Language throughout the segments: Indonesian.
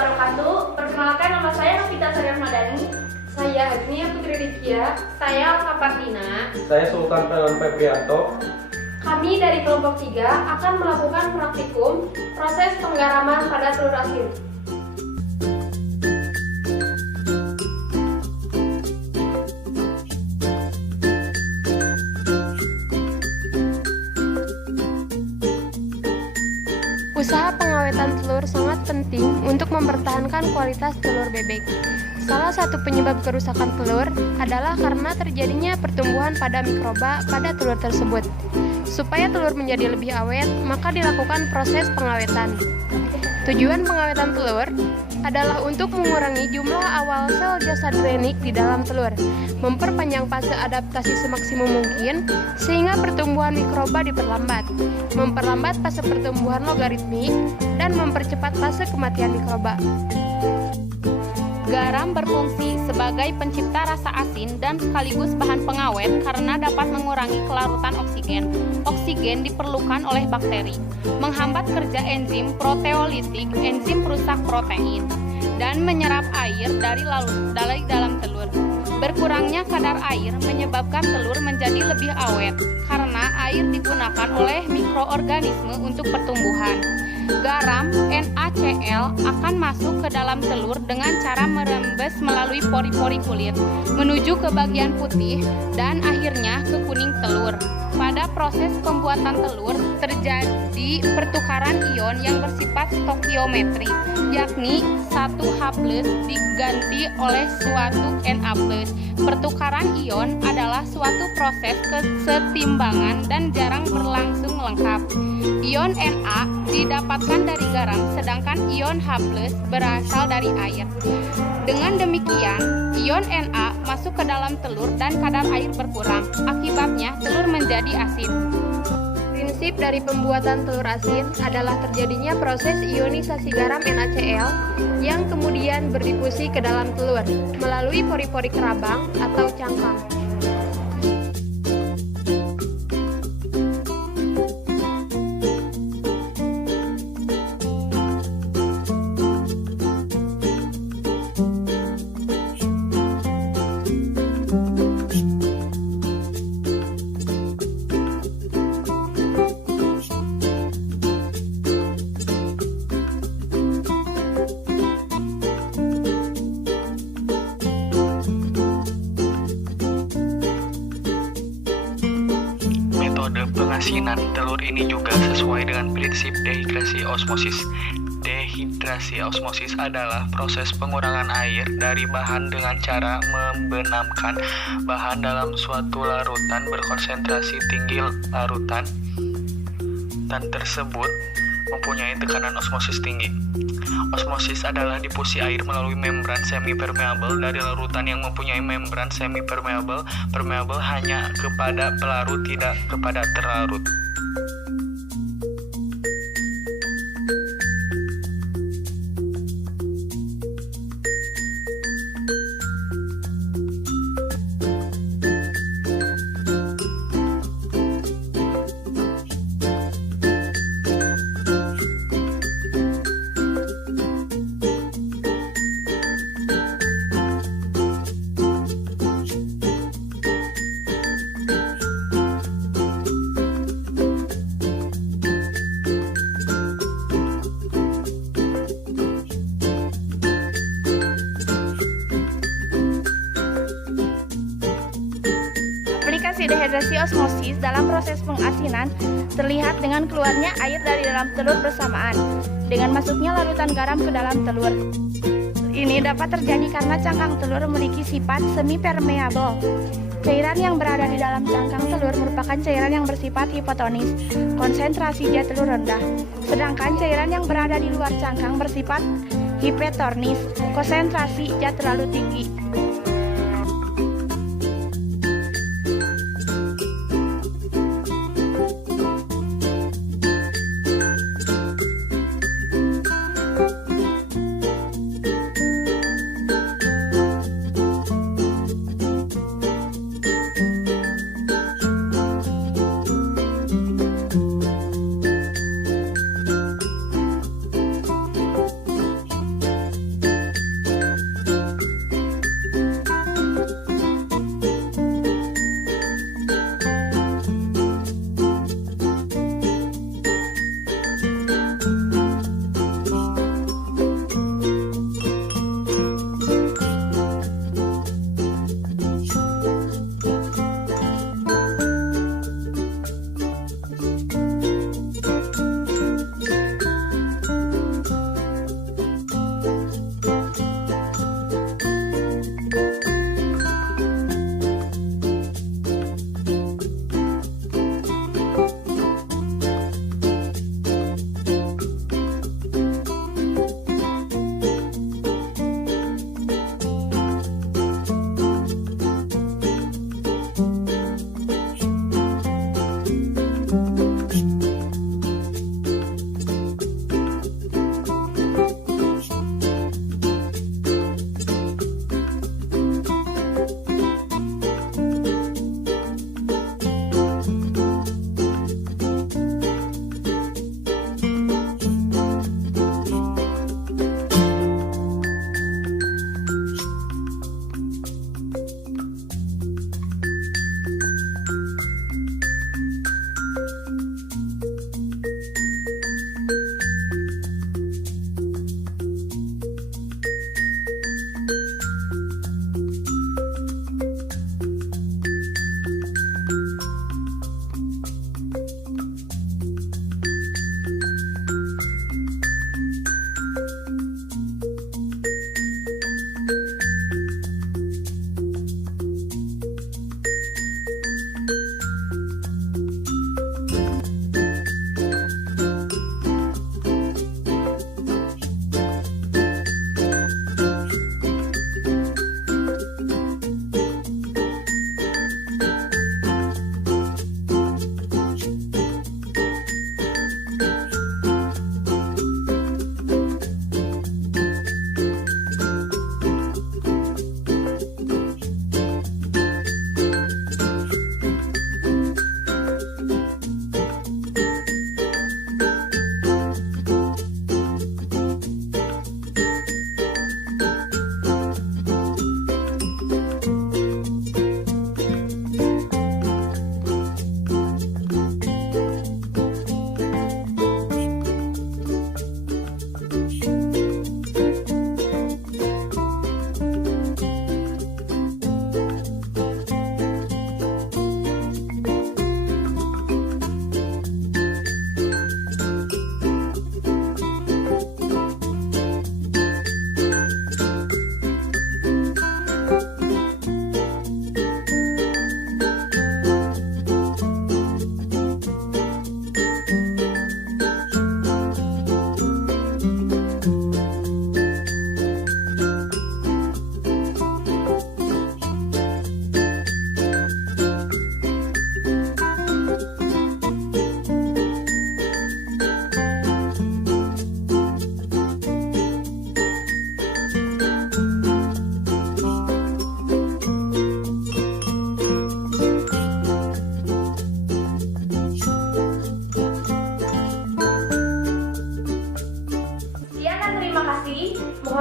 wabarakatuh. Perkenalkan, nama saya Novita Saryahmadani. Saya Agnia Putri Rizkia. Saya Alka Pardina. Saya Sultan Febrianto. Kami dari kelompok 3 akan melakukan praktikum proses penggaraman pada telur asin. Usaha pengawetan telur sangat penting untuk mempertahankan kualitas telur bebek. Salah satu penyebab kerusakan telur adalah karena terjadinya pertumbuhan pada mikroba pada telur tersebut. Supaya telur menjadi lebih awet, maka dilakukan proses pengawetan. Tujuan pengawetan telur adalah untuk mengurangi jumlah awal sel jasad renik di dalam telur, memperpanjang fase adaptasi semaksimum mungkin sehingga pertumbuhan mikroba diperlambat, memperlambat fase pertumbuhan logaritmik, dan mempercepat fase kematian mikroba. Garam berfungsi sebagai pencipta rasa asin dan sekaligus bahan pengawet karena dapat mengurangi kelarutan oksigen. Oksigen diperlukan oleh bakteri, menghambat kerja enzim proteolitik, enzim perusak protein, dan menyerap air dari dalam telur. Berkurangnya kadar air menyebabkan telur menjadi lebih awet karena air digunakan oleh mikroorganisme untuk pertumbuhan. Garam NaCl akan masuk ke dalam telur dengan cara merembes melalui pori-pori kulit menuju ke bagian putih dan akhirnya ke kuning telur. Pada proses pembuatan telur terjadi pertukaran ion yang bersifat stokiometri, yakni 1H+ diganti oleh suatu Na+. Pertukaran ion adalah suatu proses kesetimbangan dan jarang berlangsung lengkap. Ion Na didapatkan dari garam, sedangkan ion H+ berasal dari air. Dengan demikian, ion Na masuk ke dalam telur dan kadar air berkurang. Akibatnya, telur menjadi asin. Prinsip dari pembuatan telur asin adalah terjadinya proses ionisasi garam NaCl yang kemudian berdifusi ke dalam telur melalui pori-pori kerabang atau cangkang. Metode pengasinan telur ini juga sesuai dengan prinsip dehidrasi osmosis. Dehidrasi osmosis adalah proses pengurangan air dari bahan dengan cara membenamkan bahan dalam suatu larutan berkonsentrasi tinggi. Larutan tersebut mempunyai tekanan osmosis tinggi. Osmosis adalah difusi air melalui membran semi-permeabel dari larutan yang mempunyai membran semi-permeabel hanya kepada pelarut, tidak kepada terlarut. Aplikasi dehidrasi osmosis dalam proses pengasinan terlihat dengan keluarnya air dari dalam telur bersamaan dengan masuknya larutan garam ke dalam telur. Ini dapat terjadi karena cangkang telur memiliki sifat semi-permeabel. Cairan yang berada di dalam cangkang telur merupakan cairan yang bersifat hipotonis, konsentrasi zat telur rendah. Sedangkan cairan yang berada di luar cangkang bersifat hipertonis, konsentrasi zat terlalu tinggi.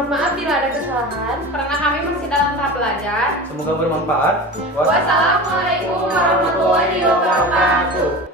Mohon maaf bila ada kesalahan. Karena kami masih dalam tahap belajar. Semoga bermanfaat. Wassalamualaikum warahmatullahi wabarakatuh.